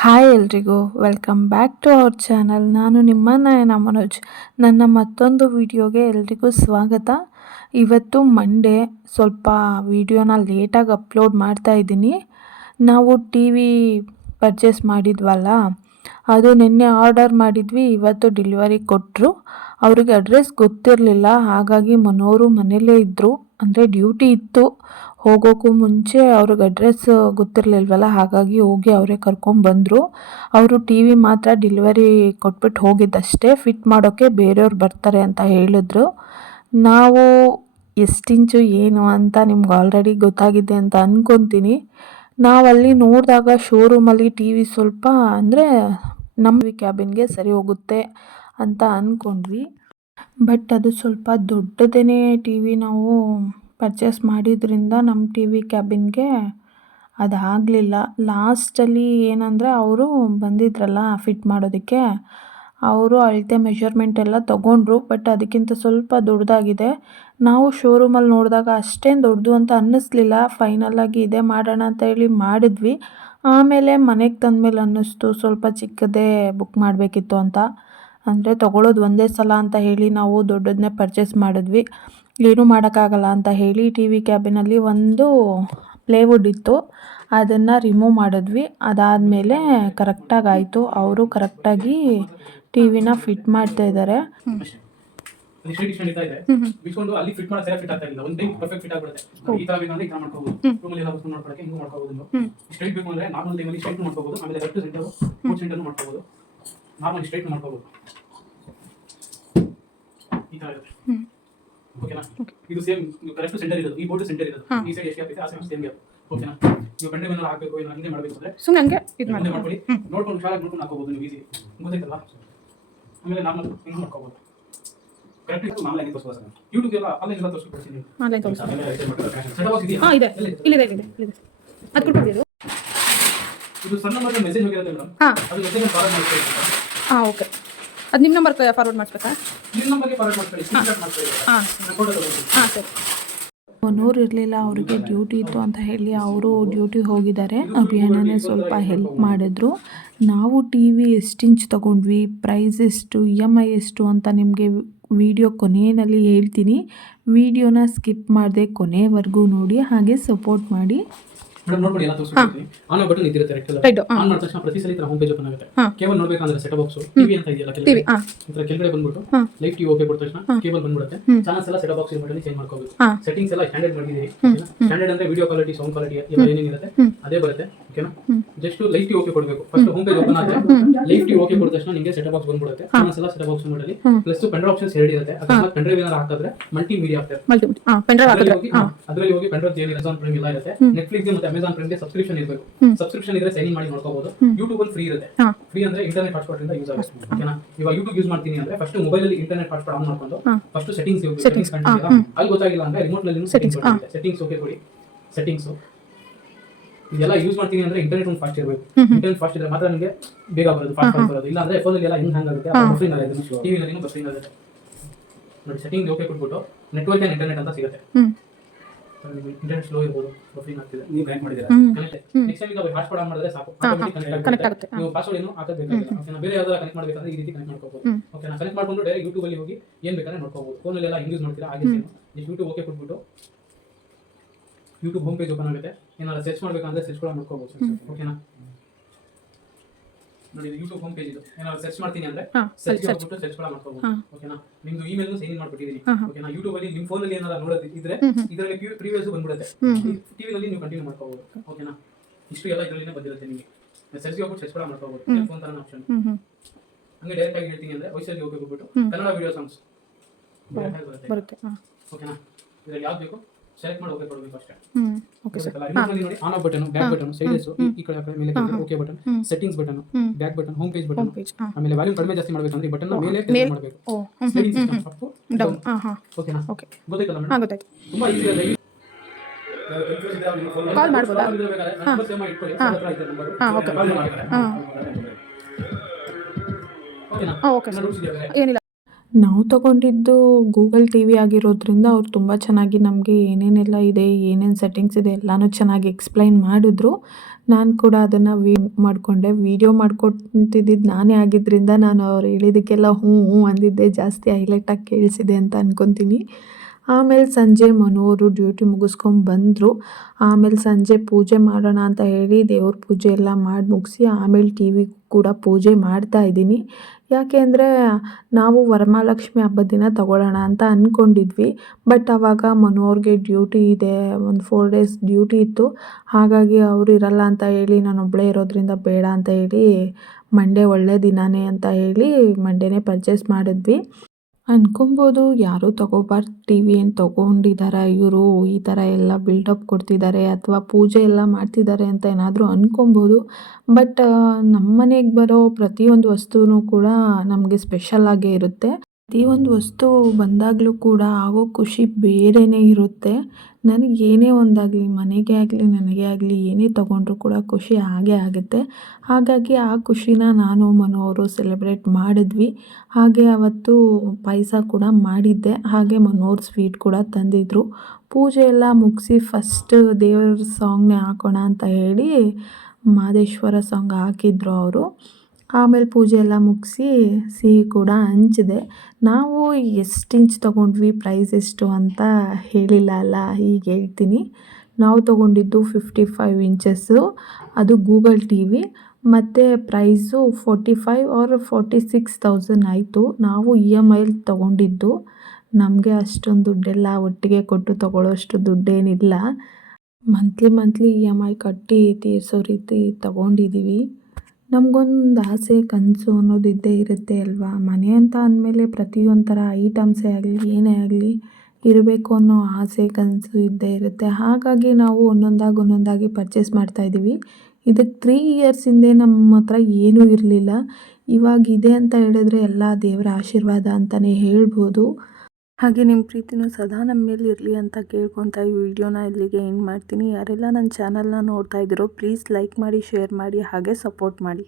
Hi ಎಲ್ರಿಗೂ, welcome back to our channel. ನಾನು ನಿಮ್ಮ ನಯನ ಮನೋಜ್. ನನ್ನ ಮತ್ತೊಂದು ವಿಡಿಯೋಗೆ ಎಲ್ರಿಗೂ ಸ್ವಾಗತ. ಇವತ್ತು ಮಂಡೇ ಸ್ವಲ್ಪ ವಿಡಿಯೋನ ಲೇಟಾಗಿ ಅಪ್ಲೋಡ್ ಮಾಡ್ತಾ ಇದ್ದೀನಿ. ನಾವು ಟಿ ವಿ ಪರ್ಚೇಸ್ ಮಾಡಿದ್ವಲ್ಲ, ಅದು ನಿನ್ನೆ ಆರ್ಡರ್ ಮಾಡಿದ್ವಿ, ಇವತ್ತು ಡೆಲಿವರಿ ಕೊಟ್ಟರು ಅವ್ರಿಗೆ ಅಡ್ರೆಸ್ ಗೊತ್ತಿರಲಿಲ್ಲ, ಹಾಗಾಗಿ ಮನೋರು ಮನೇಲೇ ಇದ್ದರು ಅಂದರೆ ಡ್ಯೂಟಿ ಇತ್ತು. ಹೋಗೋಕ್ಕೂ ಮುಂಚೆ ಅವ್ರಿಗೆ ಅಡ್ರೆಸ್ ಗೊತ್ತಿರಲಿಲ್ವಲ್ಲ, ಹಾಗಾಗಿ ಹೋಗಿ ಅವರೇ ಕರ್ಕೊಂಬಂದರು ಅವರು ಟಿ ವಿ ಮಾತ್ರ ಡೆಲಿವರಿ ಕೊಟ್ಬಿಟ್ಟು ಹೋಗಿದ್ದಷ್ಟೇ ಫಿಟ್ ಮಾಡೋಕ್ಕೆ ಬೇರೆಯವ್ರು ಬರ್ತಾರೆ ಅಂತ ಹೇಳಿದ್ರು. ನಾವು ಎಷ್ಟು ಇಂಚು ಏನು ಅಂತ ನಿಮ್ಗೆ ಆಲ್ರೆಡಿ ಗೊತ್ತಾಗಿದೆ ಅಂತ ಅಂದ್ಕೊತೀನಿ ನಾವಲ್ಲಿ ನೋಡಿದಾಗ ಶೋರೂಮಲ್ಲಿ ಟಿ ವಿ ಸ್ವಲ್ಪ ಅಂದರೆ ನಮ್ಮ ಕ್ಯಾಬಿನ್ಗೆ ಸರಿ ಹೋಗುತ್ತೆ ಅಂತ ಅಂದ್ಕೊಂಡ್ವಿ ಬಟ್ ಅದು ಸ್ವಲ್ಪ ದೊಡ್ಡದೇ ಟಿ ವಿ ನಾವು ಪರ್ಚೇಸ್ ಮಾಡಿದ್ರಿಂದ ನಮ್ಮ ಟಿ ವಿ ಕ್ಯಾಬಿನ್ಗೆ ಅದಾಗಲಿಲ್ಲ ಲಾಸ್ಟಲ್ಲಿ ಏನಂದರೆ ಅವರು ಬಂದಿದ್ರಲ್ಲ ಫಿಟ್ ಮಾಡೋದಕ್ಕೆ, ಅವರು ಅಳತೆ ಮೆಷರ್ಮೆಂಟ್ ಎಲ್ಲ ತೊಗೊಂಡ್ರು ಬಟ್ ಅದಕ್ಕಿಂತ ಸ್ವಲ್ಪ ದೊಡ್ಡದಾಗಿದೆ ನಾವು ಶೋರೂಮಲ್ಲಿ ನೋಡಿದಾಗ ಅಷ್ಟೇನು ದೊಡ್ಡದು ಅಂತ ಅನ್ನಿಸ್ಲಿಲ್ಲ. ಫೈನಲಾಗಿ ಇದೇ ಮಾಡೋಣ ಅಂತ ಹೇಳಿ ಮಾಡಿದ್ವಿ. ಆಮೇಲೆ ಮನೆಗೆ ತಂದ ಮೇಲೆ ಅನ್ನಿಸ್ತು, ಸ್ವಲ್ಪ ಚಿಕ್ಕದೇ ಬುಕ್ ಮಾಡಬೇಕಿತ್ತು ಅಂತ. ಅಂದರೆ ತೊಗೊಳೋದು ಒಂದೇ ಸಲ ಅಂತ ಹೇಳಿ ನಾವು ದೊಡ್ಡದನ್ನೇ ಪರ್ಚೇಸ್ ಮಾಡಿದ್ವಿ. ಏನೂ ಮಾಡೋಕ್ಕಾಗಲ್ಲ ಅಂತ ಹೇಳಿ ಟಿ ವಿ ಕ್ಯಾಬಿನಲ್ಲಿ ಒಂದು ಪ್ಲೇವುಡ್ ಇತ್ತು. ಅದನ್ನು ರಿಮೂವ್ ಮಾಡಿದ್ವಿ. ಅದಾದಮೇಲೆ ಕರೆಕ್ಟಾಗಿ ಆಯಿತು. ಅವರು ಕರೆಕ್ಟಾಗಿ ಟಿ ವಿನ ಫಿಟ್ ಮಾಡ್ತಾ ಇದ್ದಾರೆ ನಾರ್ಮಲ್ ಸ್ಟ್ರೈಟ್ ಮಾಡ್ಕೋಬಹುದು ನಾರ್ಮಲ್ ಈ ತರ ಇರುತ್ತೆ. ಓಕೆನಾ? ಇದು ಸೇಮ್ ಕರೆಕ್ಟ್ ಸೆಂಟರ್ ಇರೋದು ಈ ಬೋರ್ಡ್ ಸೆಂಟರ್ ಇರೋದು. ಈ ಸೈಡ್ ಎಷ್ಟು ಗ್ಯಾಪ್ ಆ ಸೈಡ್ ಸೇಮ್ ಗ್ಯಾಪ್ ಓಕೆನಾ? ನೀವು ಬಂಡೆ ಬಂದ್ರೆ ಹಾಕಬೇಕು ಇಲ್ಲ ಹಿಂದೆ ಮಾಡಬೇಕು ಅಂದ್ರೆ ಸುಮ್ಮನೆ ಹಂಗೆ ಇದು ಮಾಡಿ ಮಾಡ್ಕೊಳ್ಳಿ. ನೋಡ್ಕೊಂಡು ಶಾಲೆ ನೋಡ್ಕೊಂಡು ಹಾಕೋಬಹುದು ನೀವು ಈಸಿ ಗೊತ್ತಾಯ್ತಲ್ಲ? ಆಮೇಲೆ ನಾರ್ಮಲ್ ಹಿಂಗೆ ಮಾಡ್ಕೋಬಹುದು ಕರೆಕ್ಟ್ ತೋರಿಸ್ಬೋದು ಸರ್ ಯೂಟ್ಯೂಬ್ ಎಲ್ಲ ತೋರಿಸ್ಕೊಡ್ತೀನಿ ಆನ್ಲೈನ್ ಹಾಂ ಇದೆ. ಎಲ್ಲಿದೆ? ಇಲ್ಲಿದೆ ಇಲ್ಲಿದೆ ಇಲ್ಲಿದೆ. ಅದು ಕೊಟ್ಬಿಡಿ ಇದು ಸಣ್ಣ ನಂಬರ್ ಮೆಸೇಜ್ ಹೋಗಿರುತ್ತೆ ಮೇಡಮ್ ಅದು ಮೆಸೇಜ್ ಫಾರ್ವರ್ಡ್ ಮಾಡ್ಕೊಳ್ಳಿ ಹಾಂ ಓಕೆ ಅದು ನಿಮ್ಮ ನಂಬರ್ ಫಾರ್ವರ್ಡ್ ಮಾಡಿಸ್ಬೇಕಾ? ಹಾಂ. ಹಾಂ. ಸರಿ. ನೂರು ಇರಲಿಲ್ಲ ಅವರಿಗೆ ಡ್ಯೂಟಿ ಇತ್ತು ಅಂತ ಹೇಳಿ ಅವರು ಡ್ಯೂಟಿ ಹೋಗಿದ್ದಾರೆ. ಅಭಿಯಾನನೇ ಸ್ವಲ್ಪ ಹೆಲ್ಪ್ ಮಾಡಿದ್ರು. ನಾವು ಟಿ ವಿ ಎಷ್ಟು ಇಂಚ್ ತೊಗೊಂಡ್ವಿ ಪ್ರೈಸ್ ಎಷ್ಟು ಇ ಎಂ ಐ ಎಷ್ಟು ಅಂತ ನಿಮಗೆ ವಿಡಿಯೋ ಕೊನೆಯಲ್ಲಿ ಹೇಳ್ತೀನಿ. ವಿಡಿಯೋನ ಸ್ಕಿಪ್ ಮಾಡದೆ ಕೊನೆವರೆಗೂ ನೋಡಿ ಹಾಗೆ ಸಪೋರ್ಟ್ ಮಾಡಿ. ಮೇಡಮ್ ನೋಡ್ಕೊಳ್ಳಿ ಎಲ್ಲ ತೋರಿಸ್ಕೊಡ್ತೀನಿ ಆನ್ ಬಟನ್ ಇದ್ದಿರುತ್ತೆ ರೈಟು ಆನ್ ಮಾಡಿದ ತಕ್ಷಣ ಪ್ರತಿ ಸಲ ಈ ತರ ಹೋಮ್ ಪೇಜ್ ಓಪನ್ ಆಗುತ್ತೆ. ಕೇವಲ ಕೇಬಲ್ ನೋಡ್ಬೇಕಂದ್ರೆ ಸೆಟ್ ಬಾಕ್ಸ್ ಟಿವಿ ಅಂತ ಇದೆಯಲ್ಲ ಟಿವಿ, ಕೆಳಗಡೆ? ಹಾಂ. ಈ ತರ ಕೆಳಗಡೆ ಬಂದ್ಬಿಟ್ಟು ಹಾಂ. ಲೈಫ್ ಟಿವಿ ಓಕೆ ಕೊಟ್ಟ ತಕ್ಷಣ ಕೇಬಲ್ ಬಂದ್ಬಿಡುತ್ತೆ. ಚಾನಲ್ಸ್ ಎಲ್ಲ ಸೆಟ್ ಬಾಕ್ಸ್ ಬಟನ್ ಚೇಂಜ್ ಮಾಡ್ಕೋಬೇಕು. ಹಾಂ. ಸೆಟ್ಟಿಂಗ್ಸ್ ಎಲ್ಲ ಸ್ಟ್ಯಾಂಡರ್ಡ್ ಮಾಡಿದೀವಿ ಸ್ಟ್ಯಾಂಡರ್ಡ್ ಅಂದ್ರೆ ವಿಡಿಯೋ ಕ್ವಾಲಿಟಿ ಸೌಂಡ್ ಕ್ವಾಲಿಟಿ ಎಲ್ಲ ಏನೇನಿರುತ್ತೆ ಅದೇ ಬರುತ್ತೆ. ಓಕೆನಾ? ಜಸ್ಟ್ ಲೈಫ್ ಟಿವಿ ಓಕೆ ಕೊಡಬೇಕು. ಫಸ್ಟ್ ಹೋಮ್ ಪೇಜ್ ಓಪನ್ ಆದ್ರೆ ಲೈಫ್ ಟಿವಿ ಓಕೆ ಕೊಟ್ಟ ತಕ್ಷಣ ನಿಮಗೆ ಸೆಟ್ ಬಾಕ್ಸ್ ಬಂದ್ಬಿಡುತ್ತೆ. ಚಾನಲ್ಸ್ ಎಲ್ಲ ಸೆಟ್ ಬಾಕ್ಸ್ ಮಾಡಿ ಪ್ಲಸ್ ಪೆಂಡ್ರೈವ್ ಆಪ್ಷನ್ಸ್ ಎರಡು ಇರುತ್ತೆ. ಅಕಸ್ಮಾತ್ ಪೆಂಡ್ರೈವ್ ಏನಾದ್ರು ಹಾಕಿದ್ರೆ ಮಲ್ಟಿ ಮೀಡಿಯಾ ಆಗ್ತದೆ. ಮಲ್ಟಿ ಹಾಂ ಅದ್ರಲ್ಲಿ ಹಾಕಿದ್ರೆ. ಹೋಗಿ ಹಾಂ. ಅದರಲ್ಲಿ ಹೋಗಿ ಪೆಂಡ್ರೈವ್ ಜೇವಿ ಅಮೆಝಾನ್ ಪ್ರೈಮ್ ಎಲ್ಲ ಇರುತ್ತೆ. ನೆಟ್ಫ್ಲಿಕ್ಸ್ ಮತ್ತೆ ಅಮೆಝಾನ್ ಪ್ರೈಮ್ಗೆ ಸಬ್ಸ್ಕ್ರಿಪ್ಷನ್ ಇರಬೇಕು. ಸಬ್ಸ್ಕ್ರಿಪ್ಷನ್ ಇದ್ರೆ ಸೈನ್ ಮಾಡಿ ನೋಡ್ಕೋಬಹುದು ಯೂಟ್ಯೂಬ್ ಅಲ್ಲಿ ಫ್ರೀ ಇರುತ್ತೆ. ಫ್ರೀ ಅಂದ್ರೆ ಇಂಟರ್ನೆಟ್ ಹಾಟ್ಸ್ಪಾಟ್ ಇಂದ ಯೂಸ್ ಆಗುತ್ತೆ. ಓಕೆನಾ ಇವಾಗ ಯೂಟ್ಯೂಬ್ ಯೂಸ್ ಮಾಡ್ತೀನಿ ಅಂದ್ರೆ ಫಸ್ಟ್ ಮೊಬೈಲ್ ಅಲ್ಲಿ ಇಂಟರ್ನೆಟ್ ಹಾಟ್ಸ್ಪಾಟ್ ಆನ್ ಮಾಡ್ಕೊಂಡು ಫಸ್ಟ್ ಸೆಟ್ಟಿಂಗ್ಸ್ ಹೋಗಿ ಸೆಟ್ಟಿಂಗ್ಸ್ ಅಲ್ಲಿ ಗೊತ್ತಾಗಿಲ್ಲ ಅಂದ್ರೆ ರಿಮೋಟ್ನಲ್ಲಿ ಸೆಟ್ಟಿಂಗ್ಸ್ ಸೆಟ್ಟಿಂಗ್ಸ್ ಓಕೆ ಕೊಡಿ. ಸೆಟ್ಟಿಂಗ್ಸ್ ಇದೆಲ್ಲ ಯೂಸ್ ಮಾಡ್ತೀನಿ ಅಂದ್ರೆ ಇಂಟರ್ನೆಟ್ ಒಂದು ಫಾಸ್ಟ್ ಇರಬೇಕು. ಇಂಟರ್ನೆಟ್ ಫಾಸ್ಟ್ ಇದ್ರೆ ಮಾತ್ರ ನಿಮಗೆ ಬೇಗ ಬರೋದು ಫಾಸ್ಟ್ ಬರೋದು. ಇಲ್ಲ ಅಂದ್ರೆ ಫೋನ್ ಅಲ್ಲಿ ಎಲ್ಲ ಹಿಂಗ್ ಹ್ಯಾಂಗ್ ಆಗುತ್ತೆ. ಬಫರಿಂಗ್ ಆಗುತ್ತೆ. ಟಿವಿ ನಲ್ಲಿ ಬಫರಿಂಗ್ ಆಗುತ್ತೆ. ನೋಡಿ ಸೆಟ್ಟಿಂಗ್ ಓಕೆ ಕೊಟ್ಬಿಟ್ಟು ನೆಟ್ವರ್ಕ್ ಅಂಡ್ ಇಂಟರ್ನೆಟ್ ಅಂತ ಸಿಗುತ್ತೆ. ಇಂಟರ್ನೆಟ್ ಸ್ಲೋ ಇರ್ಬೋದು ಬಫರಿಂಗ್ ಆಗ್ತಿದೆ ನೀವು ಕನೆಕ್ಟ್ ಮಾಡಿದ್ದೀರಾ? ಹ್ಞೂ ಕನೆಕ್ಟ್ ನೆಕ್ಸ್ಟ್ ಟೈಮ್ ಈಗ ಹಾಟ್ಸ್ಪಾಟ್ ಆನ್ ಮಾಡಿದ್ರೆ ಸಾಕು. connect ಆಗುತ್ತೆ. ನೀವು ಪಾಸ್ವರ್ಡ್ ಏನು ಹಾಕಬೇಕಾಗಿಲ್ಲ ಓಕೆನಾ ಬೇರೆ ಯಾವ್ದಾರ ಕನೆಕ್ಟ್ ಮಾಡಬೇಕಂದ್ರೆ ಈ ರೀತಿ ಕನೆಕ್ಟ್ ಮಾಡ್ಕೋಬಹುದು. ಓಕೆನಾ ಕನೆಕ್ಟ್ ಮಾಡ್ಕೊಂಡು ಡೈರೆಕ್ಟ್ ಯೂಟ್ಯೂಬ್ ಅಲ್ಲಿ ಹೋಗಿ ಏನ್ ಬೇಕಾದ್ರೆ ನೋಡ್ಕೋಬಹುದು ಫೋನ್ ಎಲ್ಲ ಯೂಸ್ ಮಾಡ್ತೀರಾ ಹಾಗೆ ಸೇಮ್ ನೀವು ಯೂಟ್ಯೂಬ್ ಓಕೆ ಕೊಟ್ಬಿಟ್ಟು ಯೂಟ್ಯೂಬ್ ಹೋಮ್ ಪೇಜ್ ಓಪನ್ ಆಗುತ್ತೆ. ಏನಾದ್ರು ಸರ್ಚ್ ಮಾಡ್ಬೇಕಂದ್ರೆ ಸರ್ಚ್ ಕೂಡ ಮಾಡ್ಕೋಬಹುದು ಓಕೆನಾ ನೋಡಿ ಇದು ಯೂಟ್ಯೂಬ್ ಹೋಮ್ ಪೇಜ್ ಇದು. ಏನಾದ್ರು ಸರ್ಚ್ ಮಾಡ್ತೀನಿ ಅಂದ್ರೆ ಹಾಂ ಸರ್ಚ್ ಸರಿ ಮಾಡ್ಬಿಟ್ಟು ಸರ್ಚ್ ಕೂಡ ಮಾಡ್ಕೋಬಹುದು ಹಾಂ. ಓಕೆನಾ ನಿಮ್ದು ಇಮೇಲ್ ಸೈನ್ ಮಾಡ್ಬಿಟ್ಟಿದ್ದೀನಿ ಹಾಂ, ಹಾಂ. ಓಕೆನಾ ಯೂಟ್ಯೂಬ್ ಅಲ್ಲಿ ನಿಮ್ಮ ಫೋನ್ ಅಲ್ಲಿ ಏನಾದ್ರು ನೋಡೋದು ಇದ್ರೆ ಇದರಲ್ಲಿ ಪ್ರೀವಿಯಸ್ ಬಂದ್ಬಿಡುತ್ತೆ. ಟಿವಿ ನಲ್ಲಿ ನೀವು ಕಂಟಿನ್ಯೂ ಮಾಡ್ಕೋಬಹುದು ಓಕೆನಾ ಇಷ್ಟು ಎಲ್ಲ ಇದರಲ್ಲಿನೇ ಬಂದಿರುತ್ತೆ ನಿಮಗೆ. ಸರ್ಚ್ ಹೋಗ್ಬಿಟ್ಟು ಸರ್ಚ್ ಕೂಡ ಮಾಡ್ಕೋಬಹುದು ಫೋನ್ ತರ ಆಪ್ಷನ್ ಹ್ಮ್ ಹ್ಮ್. ಹಂಗೆ ಡೈರೆಕ್ಟ್ ಆಗಿ ಹೇಳ್ತೀನಿ ಅಂದ್ರೆ ವಾಯ್ಸಲ್ಲಿ ಹೋಗಿ ಹೋಗ್ಬಿಟ್ಟು ಕನ್ನಡ ವಿಡಿಯೋ ಸಾಂಗ್ಸ್ ಬರುತ್ತೆ. ಬರುತ್ತೆ ಹಾಂ. ಓಕೆನಾ ಇದ್ರಲ್ಲಿ ಯಾವ್ದು ಬೇಕು? ಸೆಲೆಕ್ಟ್ ಮಾಡಿ ಓಕೆ ಕೊಡಬೇಕು ಅಷ್ಟೇ ಹ್ಮ್ ಓಕೆ ಸರ್ ನೋಡಿ on off button back button sides ಈ ಕಡೆ ಆ ಕಡೆ ಮೇಲೆ okay button settings button back button home. Page button ಆಮೇಲೆ ವ್ಯಾಲ್ಯೂ ಕಡಿಮೆ ಜಾಸ್ತಿ ಮಾಡ್ಬೇಕಂದ್ರೆ ಈ ಬಟನ್ ಮೇಲೆ ಮೇಲ್ ಮಾಡಬೇಕು. ಸ್ಲೈಡಿಂಗ್ ಸಿಸ್ಟಮ್ ಅಪ್ ಡೌನ್ ಹಾಂ ಹಾಂ. ಓಕೆನಾ ಓಕೆ ಗೊತ್ತಾಯ್ತಲ್ಲ ಗೊತ್ತಾಯ್ತು. ತುಂಬಾ ಈಸಿ ಇದೆ ಕಾಲ್ ಮಾಡ್ಬೋದಾ? ನಂಬರ್ ಸೇವ್ ಮಾಡಿ ಇಟ್ಕೊಳ್ಳಿ. ಹಾಂ. ಹತ್ರ ಐತೆ ನಂಬರ್ ಹಾ ಓಕೆ ಹಾ. ಓಕೆನಾ? ಏನಿಲ್ಲ. ನಾವು ತಗೊಂಡಿದ್ದು ಗೂಗಲ್ ಟಿ ವಿ ಆಗಿರೋದ್ರಿಂದ ಅವ್ರು ತುಂಬ ಚೆನ್ನಾಗಿ ನಮಗೆ ಏನೇನೆಲ್ಲ ಇದೆ, ಏನೇನು ಸೆಟ್ಟಿಂಗ್ಸ್ ಇದೆ ಎಲ್ಲನೂ ಚೆನ್ನಾಗಿ ಎಕ್ಸ್ಪ್ಲೈನ್ ಮಾಡಿದ್ರು. ನಾನು ಕೂಡ ಅದನ್ನು ವೀ, ಮಾಡಿಕೊಂಡೆ. ವೀಡಿಯೋ ಮಾಡ್ಕೊತಿದ್ದಿದ್ದು ನಾನೇ ಆಗಿದ್ದರಿಂದ ನಾನು ಅವ್ರು ಹೇಳಿದ್ದಕ್ಕೆಲ್ಲ ಹ್ಞೂ ಹ್ಞೂ ಅಂದಿದ್ದೆ, ಜಾಸ್ತಿ ಹೈಲೈಟಾಗಿ ಕೇಳಿಸಿದೆ ಅಂತ ಅಂದ್ಕೊತೀನಿ ಆಮೇಲೆ ಸಂಜೆ ಮನೋರು ಡ್ಯೂಟಿ ಮುಗಿಸ್ಕೊಂಡು ಬಂದರು. ಆಮೇಲೆ ಸಂಜೆ ಪೂಜೆ ಮಾಡೋಣ ಅಂತ ಹೇಳಿ ದೇವ್ರ ಪೂಜೆ ಎಲ್ಲ ಮಾಡಿ ಮುಗಿಸಿ ಆಮೇಲೆ ಟಿ ವಿ ಕೂಡ ಪೂಜೆ ಮಾಡ್ತಾ ಇದ್ದೀನಿ. ಯಾಕೆ ಅಂದರೆ ನಾವು ವರಮಹಾಲಕ್ಷ್ಮಿ ಹಬ್ಬದ ದಿನ ತಗೊಳ್ಳೋಣ ಅಂತ ಅಂದ್ಕೊಂಡಿದ್ವಿ ಬಟ್ ಆವಾಗ ಮನು ಅವ್ರಿಗೆ ಡ್ಯೂಟಿ ಇದೆ, ಒಂದು ಫೋರ್ ಡೇಸ್ ಡ್ಯೂಟಿ ಇತ್ತು. ಹಾಗಾಗಿ ಅವರು ಇರಲ್ಲ ಅಂತ ಹೇಳಿ, ನಾನು ಒಬ್ಬಳೇ ಇರೋದ್ರಿಂದ ಬೇಡ ಅಂತ ಹೇಳಿ ಮಂಡೇ ಒಳ್ಳೆ ದಿನವೇ ಅಂತ ಹೇಳಿ ಮಂಡೇನೇ ಪರ್ಚೇಸ್ ಮಾಡಿದ್ವಿ. ಅನ್ಕೊಬೋದು, ಯಾರೂ ತಗೋಬಾರ್ದು ಟಿ ವಿ ಏನು ತೊಗೊಂಡಿದ್ದಾರಾ ಇವರು? ಈ ಥರ ಎಲ್ಲ ಬಿಲ್ಡಪ್ ಕೊಡ್ತಿದ್ದಾರೆ ಅಥವಾ ಪೂಜೆ ಎಲ್ಲ ಮಾಡ್ತಿದ್ದಾರೆ ಅಂತ ಏನಾದರೂ ಅನ್ಕೊಬೋದು. ಬಟ್ ನಮ್ಮ ಮನೆಗೆ ಬರೋ ಪ್ರತಿಯೊಂದು ವಸ್ತುನೂ ಕೂಡ ನಮಗೆ ಸ್ಪೆಷಲ್ ಆಗೇ ಇರುತ್ತೆ. ಪ್ರತಿಯೊಂದು ವಸ್ತು ಬಂದಾಗಲೂ ಕೂಡ ಆಗೋ ಖುಷಿ ಬೇರೆಯೇ ಇರುತ್ತೆ. ನನಗೆ ಏನೇ ಒಂದಾಗಲಿ, ಮನೆಗೆ ಆಗಲಿ, ನನಗೆ ಆಗಲಿ, ಏನೇ ತೊಗೊಂಡ್ರು ಕೂಡ ಖುಷಿ ಆಗೇ ಆಗುತ್ತೆ. ಹಾಗಾಗಿ ಆ ಖುಷಿನ ನಾನು, ಮನು ಅವರು ಸೆಲೆಬ್ರೇಟ್ ಮಾಡಿದ್ವಿ. ಹಾಗೆ ಅವತ್ತು ಪಾಯಸ ಕೂಡ ಮಾಡಿದ್ದೆ. ಹಾಗೆ ಮನೋರು ಸ್ವೀಟ್ ಕೂಡ ತಂದಿದ್ದರು ಪೂಜೆ ಎಲ್ಲ ಮುಗಿಸಿ ಫಸ್ಟ್ ದೇವರ ಸಾಂಗ್ನೇ ಹಾಕೋಣ ಅಂತ ಹೇಳಿ ಮಾದೇಶ್ವರ ಸಾಂಗ್ ಹಾಕಿದ್ರು ಅವರು. ಆಮೇಲೆ ಪೂಜೆ ಎಲ್ಲ ಮುಗಿಸಿ ಸಿಹಿ ಕೂಡ ಹಂಚಿದೆ. ನಾವು ಎಷ್ಟು ಇಂಚ್ ತೊಗೊಂಡ್ವಿ ಪ್ರೈಸ್ ಎಷ್ಟು ಅಂತ ಹೇಳಿಲ್ಲ ಅಲ್ಲ ಈಗ ಹೇಳ್ತೀನಿ. ನಾವು ತೊಗೊಂಡಿದ್ದು ಫಿಫ್ಟಿ ಫೈವ್ ಇಂಚಸ್ಸು ಅದು ಗೂಗಲ್ ಟಿ ವಿ ಮತ್ತು price forty five or forty six thousand ಆಯಿತು. ನಾವು ಇ ಎಂ ಐಲಿ ತೊಗೊಂಡಿದ್ದು. ನಮಗೆ ಅಷ್ಟೊಂದು ದುಡ್ಡೆಲ್ಲ ಒಟ್ಟಿಗೆ ಕೊಟ್ಟು ತೊಗೊಳ್ಳೋಷ್ಟು ದುಡ್ಡೇನಿಲ್ಲ. Monthly monthly E M I ಕಟ್ಟಿ ತೀರಿಸೋ ರೀತಿ ತೊಗೊಂಡಿದ್ದೀವಿ ನಮಗೊಂದು ಆಸೆ, ಕನಸು ಅನ್ನೋದು ಇದ್ದೇ ಇರುತ್ತೆ ಅಲ್ವಾ? ಮನೆ ಅಂತ ಅಂದಮೇಲೆ ಪ್ರತಿಯೊಂದು ಥರ ಐಟಮ್ಸೇ ಆಗಲಿ, ಏನೇ ಆಗಲಿ ಇರಬೇಕು ಅನ್ನೋ ಆಸೆ, ಕನಸು ಇದ್ದೇ ಇರುತ್ತೆ. ಹಾಗಾಗಿ ನಾವು ಒಂದೊಂದಾಗಿ ಒಂದೊಂದಾಗಿ ಪರ್ಚೇಸ್ ಮಾಡ್ತಾಯಿದ್ದೀವಿ ಇದಕ್ಕೆ ತ್ರೀ ಇಯರ್ಸ್ ಹಿಂದೆ ನಮ್ಮ ಹತ್ರ ಏನೂ ಇರಲಿಲ್ಲ. ಇವಾಗ ಇದೆ ಅಂತ ಹೇಳಿದ್ರೆ ಎಲ್ಲ ದೇವರ ಆಶೀರ್ವಾದ ಅಂತಲೇ ಹೇಳ್ಬೋದು. ಹಾಗೆ ನಿಮ್ಮ ಪ್ರೀತಿನೂ ಸದಾ ನಮ್ಮ ಮೇಲೆ ಇರಲಿ ಅಂತ ಕೇಳ್ಕೊತಾ ಈ ವಿಡಿಯೋನ ಇಲ್ಲಿಗೆ ಏನು ಮಾಡ್ತೀನಿ. ಯಾರೆಲ್ಲ ನನ್ನ ಚಾನಲ್ನ ನೋಡ್ತಾ ಇದ್ದೀರೋ ಪ್ಲೀಸ್ ಲೈಕ್ ಮಾಡಿ ಶೇರ್ ಮಾಡಿ, ಹಾಗೆ ಸಪೋರ್ಟ್ ಮಾಡಿ.